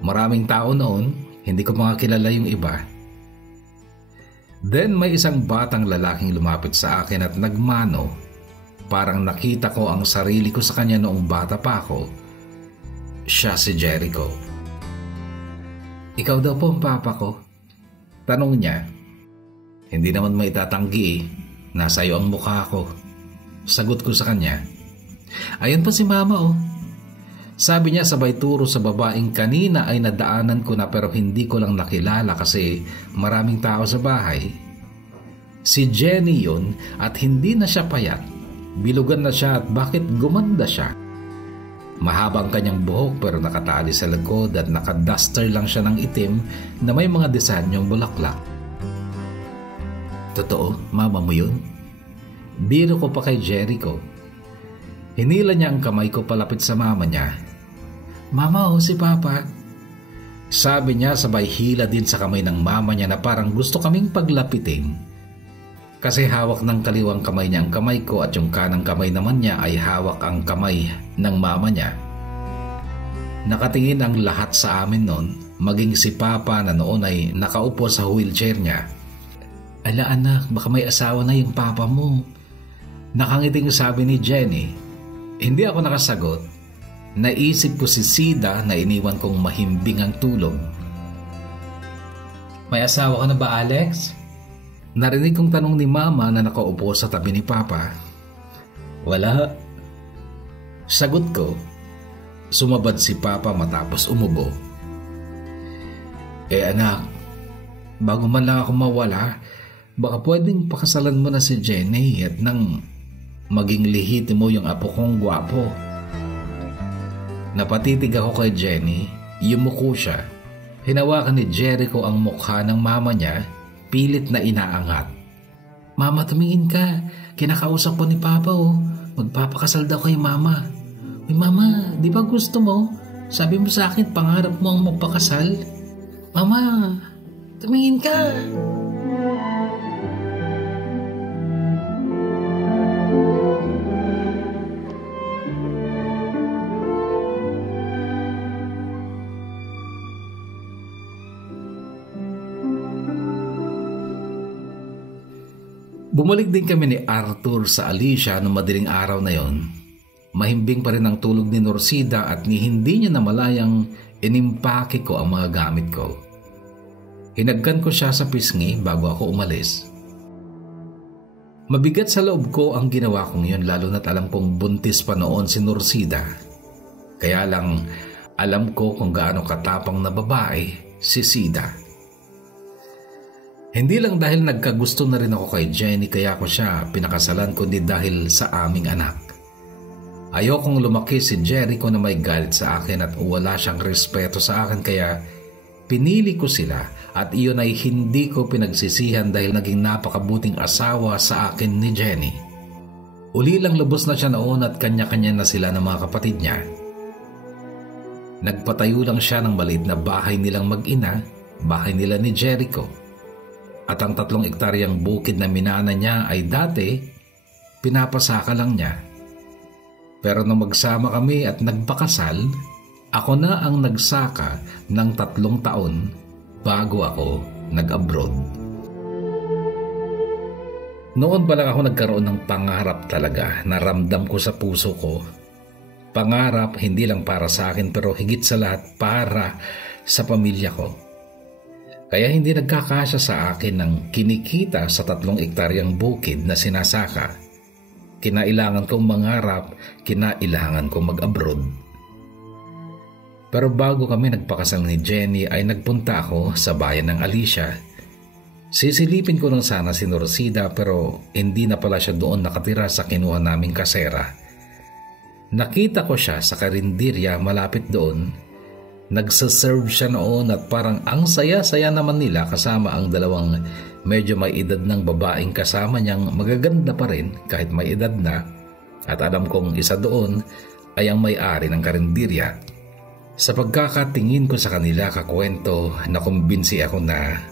Maraming tao noon, hindi ko mga kilala yung iba. Then may isang batang lalaking lumapit sa akin at nagmano. Parang nakita ko ang sarili ko sa kanya noong bata pa ako. Siya si Jericho. Ikaw daw po ang papa ko? Tanong niya. Hindi naman maitatanggi eh. Nasa iyo ang mukha ko. Sagot ko sa kanya. Ayan pa si mama oh. Sabi niya sabay turo sa babaeng kanina ay nadaanan ko na pero hindi ko lang nakilala kasi maraming tao sa bahay. Si Jenny yun at hindi na siya payat. Bilugan na siya at bakit gumanda siya. Mahaba ang kanyang buhok pero nakatali sa likod at nakaduster lang siya ng itim na may mga disanyong bulaklak. Totoo, mama mo yun? Biro ko pa kay Jericho. Hinila niya ang kamay ko palapit sa mama niya. Mama oh, si Papa. Sabi niya sabay hila din sa kamay ng mama niya na parang gusto kaming paglapitin. Kasi hawak ng kaliwang kamay niya ang kamay ko at yung kanang kamay naman niya ay hawak ang kamay ng mama niya. Nakatingin ang lahat sa amin noon, maging si Papa na noon ay nakaupo sa wheelchair niya. Ala anak, baka may asawa na yung papa mo. Nakangiting sabi ni Jenny. Hindi ako nakasagot. Naisip ko si Sida na iniwan kong mahimbing ang tulog. May asawa ka na ba, Alex? Narinig kong tanong ni Mama na nakaupo sa tabi ni Papa. Wala. Sagot ko. Sumabad si Papa matapos umubo. Anak, bago man lang ako mawala, baka pwedeng pakasalan mo na si Jenny at nang maging lihiti mo yung apo kong gwapo. Napatitig ako kay Jenny, yumuko siya. Hinawakan ni Jericho ang mukha ng mama niya, pilit na inaangat. Mama, tumingin ka. Kinakausap ko ni Papa oh. Magpapakasal daw kay Mama. Uy Mama, di ba gusto mo? Sabi mo sa akin, pangarap mo ang magpakasal. Mama, tumingin ka. Bumalik din kami ni Arthur sa Alicia noong madaling araw na yon. Mahimbing pa rin ang tulog ni Norsida at ni hindi niya namalayang inimpake ko ang mga gamit ko. Hinagkan ko siya sa pisngi bago ako umalis. Mabigat sa loob ko ang ginawa kong yun, lalo na't alam kong buntis pa noon si Norsida. Kaya lang alam ko kung gaano katapang na babae si Sida. Hindi lang dahil nagkagusto na rin ako kay Jenny kaya ko siya pinakasalan, kundi dahil sa aming anak. Ayokong lumaki si Jericho na may galit sa akin at wala siyang respeto sa akin, kaya pinili ko sila at iyon ay hindi ko pinagsisihan dahil naging napakabuting asawa sa akin ni Jenny. Uli lang lubos na siya noon at kanya-kanya na sila ng mga kapatid niya. Nagpatayo lang siya ng maliit na bahay nilang mag-ina, bahay nila ni Jericho. At ang 3 ektaryang bukid na minana niya ay dati pinapasaka lang niya. Pero nung magsama kami at nagpakasal, ako na ang nagsaka ng 3 taon bago ako nag-abroad. Noon pa lang ako nagkaroon ng pangarap talaga na ramdam ko sa puso ko. Pangarap hindi lang para sa akin pero higit sa lahat para sa pamilya ko. Kaya hindi nagkakasya sa akin ng kinikita sa 3 ektaryang bukid na sinasaka. Kinailangan kong mangarap, kinailangan kong mag-abroad. Pero bago kami nagpakasal ni Jenny ay nagpunta ako sa bayan ng Alicia. Sisilipin ko lang sana si Norsida pero hindi na pala siya doon nakatira sa kinuha naming kasera. Nakita ko siya sa karinderya malapit doon. Nagsaserve siya noon at parang ang saya-saya naman nila kasama ang 2 medyo may edad ng babaeng kasama niyang magaganda pa rin kahit may edad na, at alam kong isa doon ay ang may-ari ng karinderya. Sa pagkakatingin ko sa kanila kakwento, nakumbinsi ako na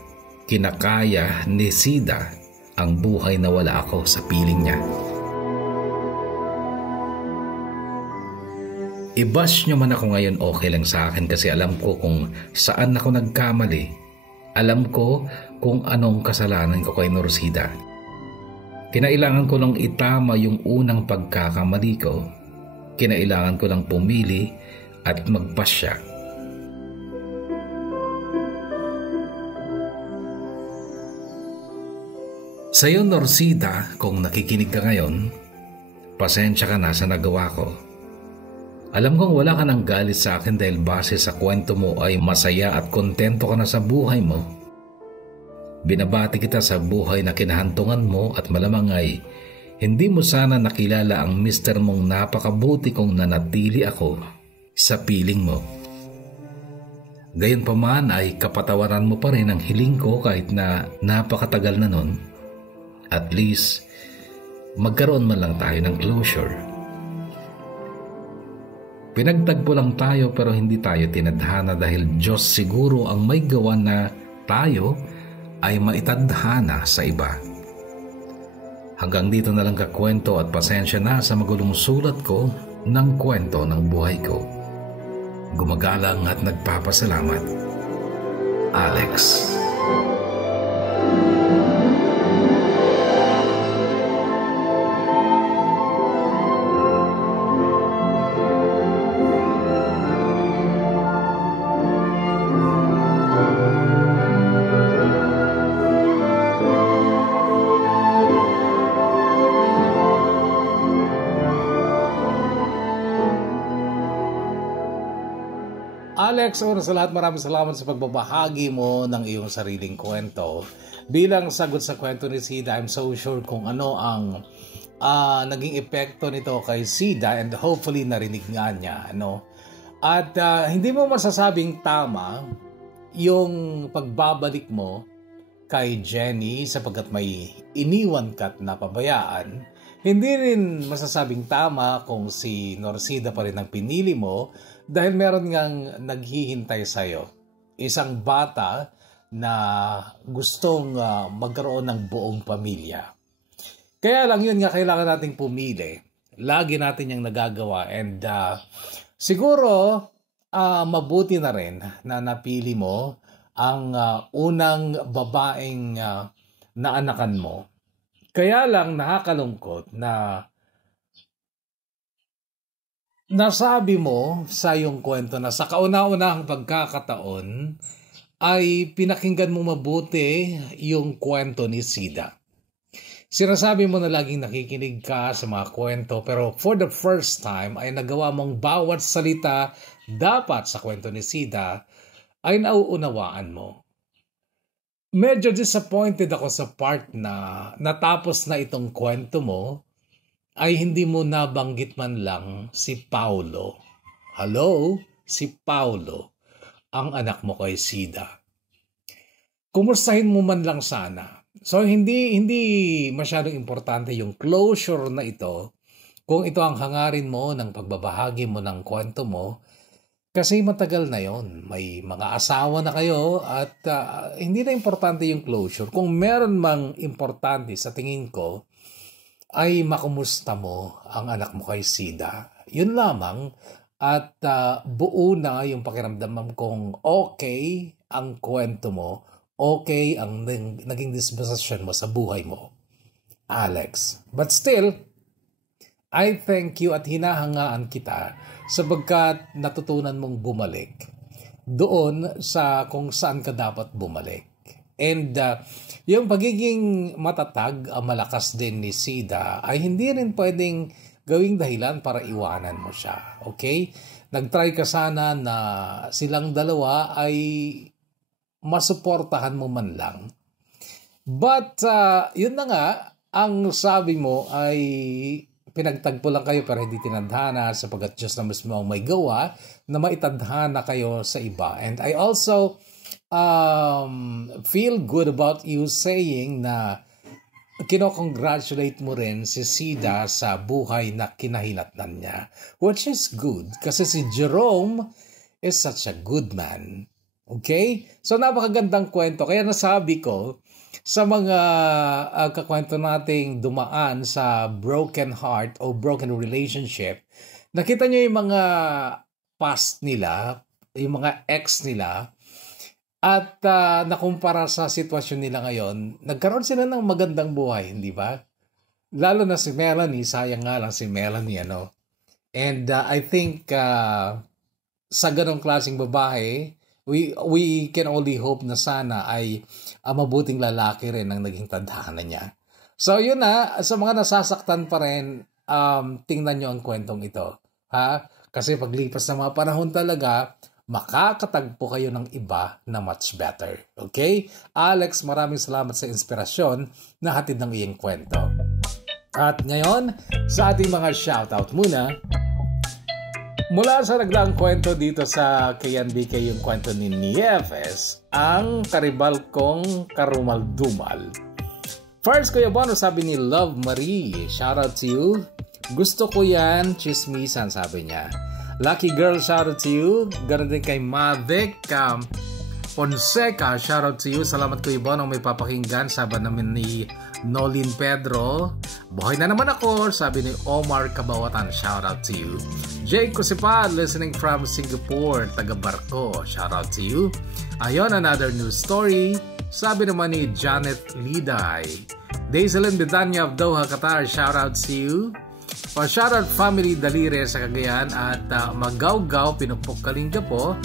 kinakaya ni Sida ang buhay na wala ako sa piling niya. I-bash nyo man ako ngayon, okay lang sa akin kasi alam ko kung saan ako nagkamali. Alam ko kung anong kasalanan ko kay Norsida. Kinailangan ko lang itama yung unang pagkakamali ko. Kinailangan ko lang pumili at magpasya. Sa'yo Norsida, kung nakikinig ka ngayon, pasensya ka na sa nagawa ko. Alam kong wala ka ng galit sa akin dahil base sa kwento mo ay masaya at kontento ka na sa buhay mo. Binabati kita sa buhay na kinahantungan mo at malamang ay hindi mo sana nakilala ang mister mong napakabuti kung nanatili ako sa piling mo. Gayunpaman ay kapatawaran mo pa rin ang hiling ko kahit na napakatagal na nun. At least magkaroon man lang tayo ng closure. Pinagtagpo lang tayo pero hindi tayo tinadhana dahil Diyos siguro ang may gawa na tayo ay maitadhana sa iba. Hanggang dito na lang kakwento at pasensya na sa magulong sulat ko ng kwento ng buhay ko. Gumagalang at nagpapasalamat. Alex. Alex, una sa lahat, maraming salamat sa pagbabahagi mo ng iyong sariling kwento. Bilang sagot sa kwento ni Sida, I'm so sure kung ano ang naging epekto nito kay Sida and hopefully narinig nga niya. Ano? At hindi mo masasabing tama yung pagbabalik mo kay Jenny sapagkat may iniwan ka at napabayaan. Hindi rin masasabing tama kung si Norsida pa rin ang pinili mo dahil meron ngang naghihintay sa'yo. Isang bata na gustong magkaroon ng buong pamilya. Kaya lang yun nga, kailangan nating pumili. Lagi natin yung nagagawa and siguro mabuti na rin na napili mo ang unang babaeng naanakan mo. Kaya lang nakakalungkot na nasabi mo sa iyong kwento na sa kauna-unahang pagkakataon ay pinakinggan mo mabuti yung kwento ni Sida. Sinasabi mo na laging nakikinig ka sa mga kwento pero for the first time ay nagawa mong bawat salita dapat sa kwento ni Sida ay nauunawaan mo. Medyo disappointed ako sa part na natapos na itong kwento mo ay hindi mo nabanggit man lang si Paulo. Hello? Si Paulo, ang anak mo kay Sida. Kumustahin mo man lang sana. So hindi masyadong importante yung closure na ito kung ito ang hangarin mo ng pagbabahagi mo ng kwento mo kasi matagal na yon. May mga asawa na kayo at hindi na importante yung closure. Kung meron mang importante sa tingin ko ay makumusta mo ang anak mo kay Sida. Yun lamang at buo na yung pakiramdam kong okay ang kwento mo, okay ang naging disposition mo sa buhay mo, Alex. But still, I thank you at hinahangaan kita sapagkat natutunan mong bumalik doon sa kung saan ka dapat bumalik. And yung pagiging matatag, malakas din ni Sida ay hindi rin pwedeng gawing dahilan para iwanan mo siya. Okay? Nag-try ka sana na silang dalawa ay masuportahan mo man lang. But yun na nga, ang sabi mo ay pinagtagpo lang kayo pero hindi tinadhana sapagkat Diyos na mismo ang may gawa na maitadhana kayo sa iba. And I also feel good about you saying na kino-congratulate mo rin si Sida sa buhay na kinahinatnan niya. Which is good kasi si Jerome is such a good man. Okay? So napakagandang kwento. Kaya nasabi ko sa mga kakwento nating dumaan sa broken heart o broken relationship, nakita nyo yung mga past nila, yung mga ex nila, at nakumpara sa sitwasyon nila ngayon, nagkaroon sila ng magandang buhay, hindi ba? Lalo na si Melanie, sayang nga lang si Melanie, ano? And I think sa ganong klaseng babae, we can only hope na sana ay mabuting lalaki rin ang naging tadhana niya. So yun na, sa mga nasasaktan pa rin, tingnan nyo ang kwentong ito. Ha? Kasi paglipas ng mga panahon talaga, makakatagpo kayo ng iba na much better. Okay? Alex, maraming salamat sa inspirasyon na hatid ng iyong kwento. At ngayon, sa ating mga shoutout muna, mula sa nagdaang kwento dito sa KNBK yung kwento ni Nieves, ang karibal kong karumal-dumal. First, Kuya Bono, sabi ni Love Marie, shoutout to you. Gusto ko yan, chismisan, sabi niya. Lucky Girl, shoutout to you. Ganon din kay Mavic Fonseca, shoutout to you. Salamat Kuya Bono, may papakinggan. Sabi namin ni Nolin Pedro, buhay na naman ako, sabi ni Omar Kabawatan, shoutout to you. Jake Kusipad, listening from Singapore, taga Barco, shoutout to you. Ayon, another news story, sabi naman ni Janet Liday. Daiselin Bidanya of Doha, Qatar, shoutout to you. O shoutout family Dalire sa Cagayan at Magaw-gaw, Pinupok Kalinga po.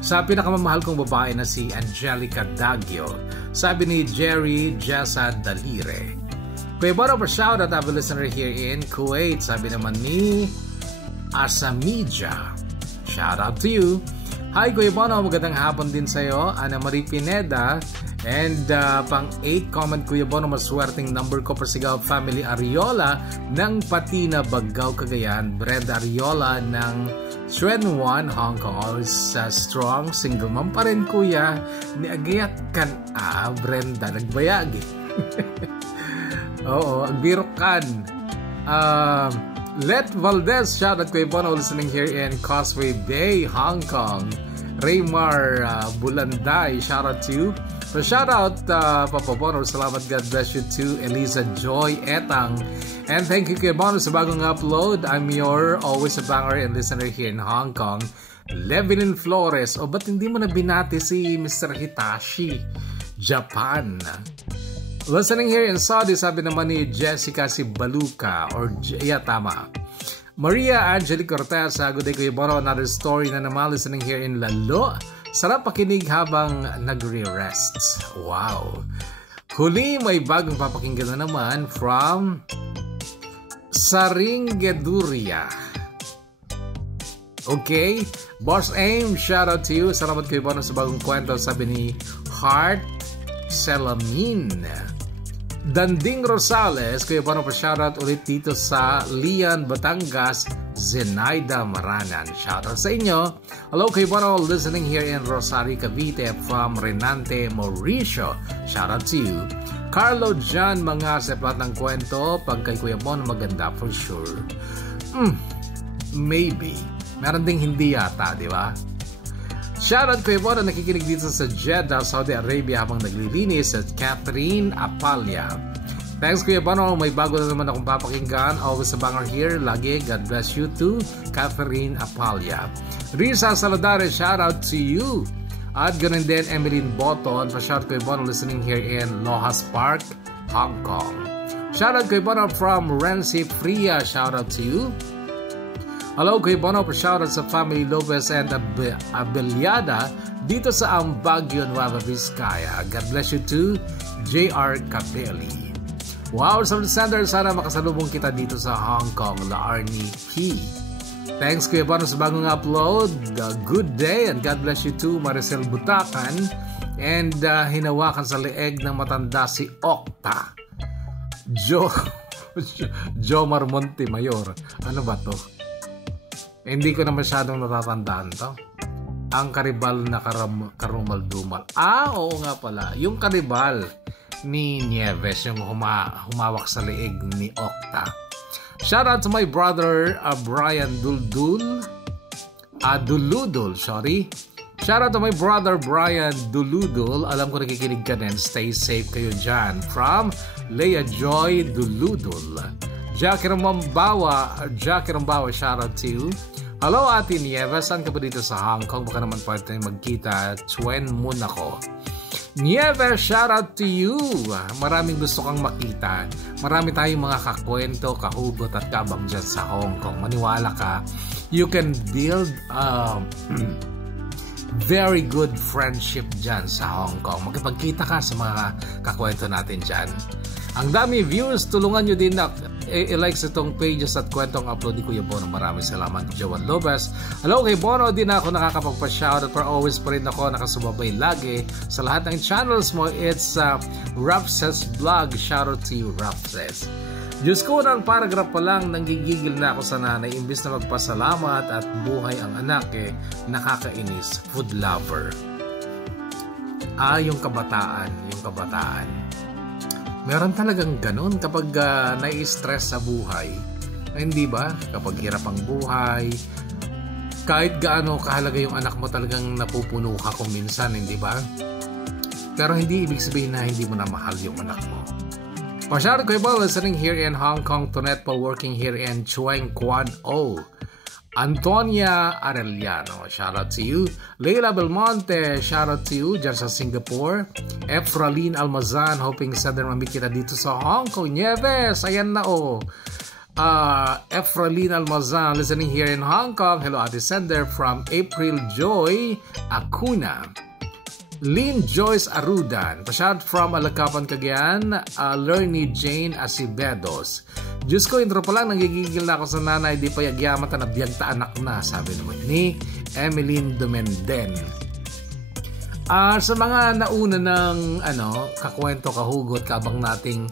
Sa pinakamamahal kong babae na si Angelica Daggio, sabi ni Jerry Jessa Dalire. Kuya Bono, pa shoutout, have a listener here in Kuwait, sabi naman ni Asamija. Shoutout to you. Hi Kuya Bono, magandang hapon din sa'yo, Ana Marie Pineda. And pang 8 comment, Kuya Bono, maswerteng number ko para sigaw family Ariola ng Patina, Bagao, Cagayan. Brenda Ariola ng Chuan, Hong Kong. Always strong, single mom pa rin kuya. Niagayat kan Brenda, nagbayagi. Oo, agbirok kan. Let Valdez, shout out Kuya Bono, listening here in Causeway Bay, Hong Kong. Raymar Bulanday, shout out to you. So shout out Papa Bono, salamat, God bless you too. Eliza Joy Etang, and thank you Kuya Bono sa bagong upload. I'm your always a banger and listener here in Hong Kong, Levelin Flores. O ba't hindi mo na binati si Mr. Hitashi, Japan? Listening here in Saudi, sabi naman ni Jessica si Baluka, or tama. Maria Angelique Cortez, good day Kuya Bono, another story na naman, listening here in Lalo. Sarap pakinig habang nagre-rest. Wow. Huli, may bagong papakinggan na naman from Saringeduria. Okay, Boss Aim, shout out to you. Salamat Kuya Bono sa bagong kwento, sabi ni Heart Selamin. Danding Rosales, Kuya Bono pa shoutout ulit dito sa Lian, Batangas, Zenaida Maranan. Shoutout sa inyo. Hello Kuya Bono, listening here in Rosario, Cavite from Renante, Mauricio. Shoutout to you. Carlo John, mga seplat ng kwento, pag kay Kuya Bono maganda for sure. Maybe. Meron ding hindi yata, di ba? Shoutout Kuya Bono, nakikinig dito sa Jeddah, Saudi Arabia habang naglilinis at Catherine Apalia. Thanks Kuya Bono, may bago na naman akong papakinggan. Always a banger here, lagi. God bless you too, Catherine Apalia. Risa Saladares, shoutout to you. At ganun din Emeline Boton, pa-shoutout Kuya Bono, listening here in Lohas Park, Hong Kong. Shoutout Kuya Bono from Renzi Fria, shoutout to you. Hello Kuya Bono, pa-shoutout sa family Lopez and Abeliada dito sa Ambagyo, Nueva Vizcaya. God bless you too, J.R. Capelli. Wow, sa Sander, sana makasalubong kita dito sa Hong Kong, La Arnie P. Thanks Kuya Bono sa bagong upload. Good day and God bless you too, Maricel Butakan. And hinawakan sa leeg ng matanda si Okta. Jomar Montemayor. Ano ba to? Hindi ko na masyadong natatandaan to. Ang karibal na karumal-dumal. Oo nga pala. Yung karibal ni Nieves, yung humawak sa leeg ni Okta. Shout out to my brother Brian Duludul. Shout out to my brother Brian Duludul. Alam ko nakikinig ka din. Stay safe kayo dyan. From Leia Joy Duludul. Jackie Rambawa, shout out to you. Hello Ate Nieves, saan ka ba dito sa Hong Kong? Baka naman pwede tayong magkita. Chuen muna ko. Nieves, shout out to you. Maraming gusto kang makita. Marami tayong mga kakwento, kahugot at kabang dyan sa Hong Kong. Maniwala ka, you can build very good friendship dyan sa Hong Kong. Magkipagkita ka sa mga kakwento natin dyan. Ang dami views, tulungan nyo din na i-likes itong pages at kwentong upload ni Kuya Bono. Maraming salamat, Joan Lopez. Hello kay Bono, di na ako nakakapagpa-shoutout pero always pa rin ako nakasubabay lagi sa lahat ng channels mo. It's Rapses Vlog. Shoutout to you, Rapses. Diyos ko, ng paragraph pa lang nanggigigil na ako sa nanay. Imbis na magpasalamat at buhay ang anak, nakakainis. Food lover. Yung kabataan. Meron talagang ganun kapag nai-stress sa buhay. Hindi ba? Kapag hirap ang buhay, kahit gaano kahalaga yung anak mo, talagang napupuno ka kung minsan, hindi ba? Pero hindi ibig sabihin na hindi mo na mahal yung anak mo. Masyado ko iba, listening here in Hong Kong, Tonet pa working here in Chuang Quad O. Antonia Arellano, shout out to you. Leila Belmonte, shout out to you dyan sa Singapore. Efraline Almazan, hoping sa din mamit kita dito sa Hong Kong. Nieves, ayan na Efraline Almazan, listening here in Hong Kong. Hello Ate Sender from April Joy Acuna. Lynn Joyce Arudan, pa-shout from Alakapan, Cagayan. Lernie Jane Asibedos. Diyos ko, intro pa lang, nanggigigil na ako sa nanay, di pa yagyamata na biyagta anak na, sabi naman ni Emeline Dumenden. Sa mga nauna ng kakwento, kahugot, kabang nating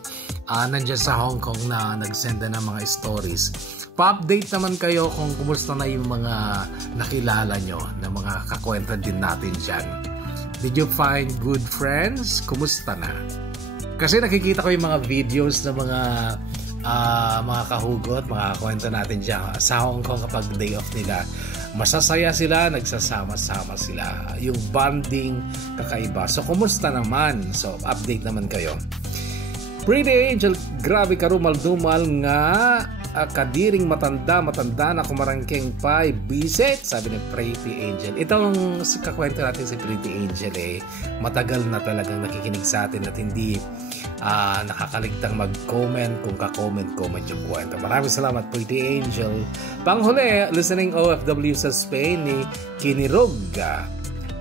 nandyan sa Hong Kong na nagsenda ng mga stories, pa-update naman kayo kung kumusta na yung mga nakilala nyo na mga kakwento din natin dyan. Did you find good friends? Kumusta na? Kasi nakikita ko yung mga videos ng mga kahugot, mga kwento natin dyan sa Hong Kong kapag day off nila. Masasaya sila, nagsasama-sama sila. Yung bonding kakaiba. So, kumusta naman? So, update naman kayo. Pretty Angel, grabe karumal-dumal nga. Kadiring matanda na kumarangking pay bisit, sabi ni Pretty Angel. Itong kakwento natin si Pretty Angel matagal na talagang nakikinig sa atin at hindi nakakaligtang mag-comment kung ka-comment yung kwento. Maraming salamat, Pretty Angel. Panghuli, listening OFW sa Spain ni Kinirog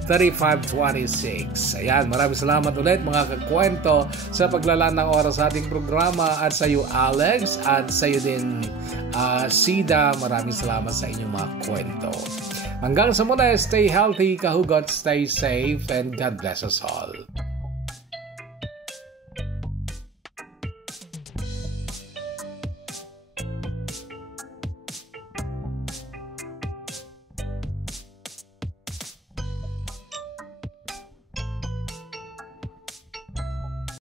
3526. Ayan, maraming salamat ulit mga kakwento sa paglalaan ng oras sa ating programa, at sa iyo Alex, at sa iyo din Sida. Maraming salamat sa inyong mga kwento. Hanggang sa muna, stay healthy, kahugot, stay safe, and God bless us all.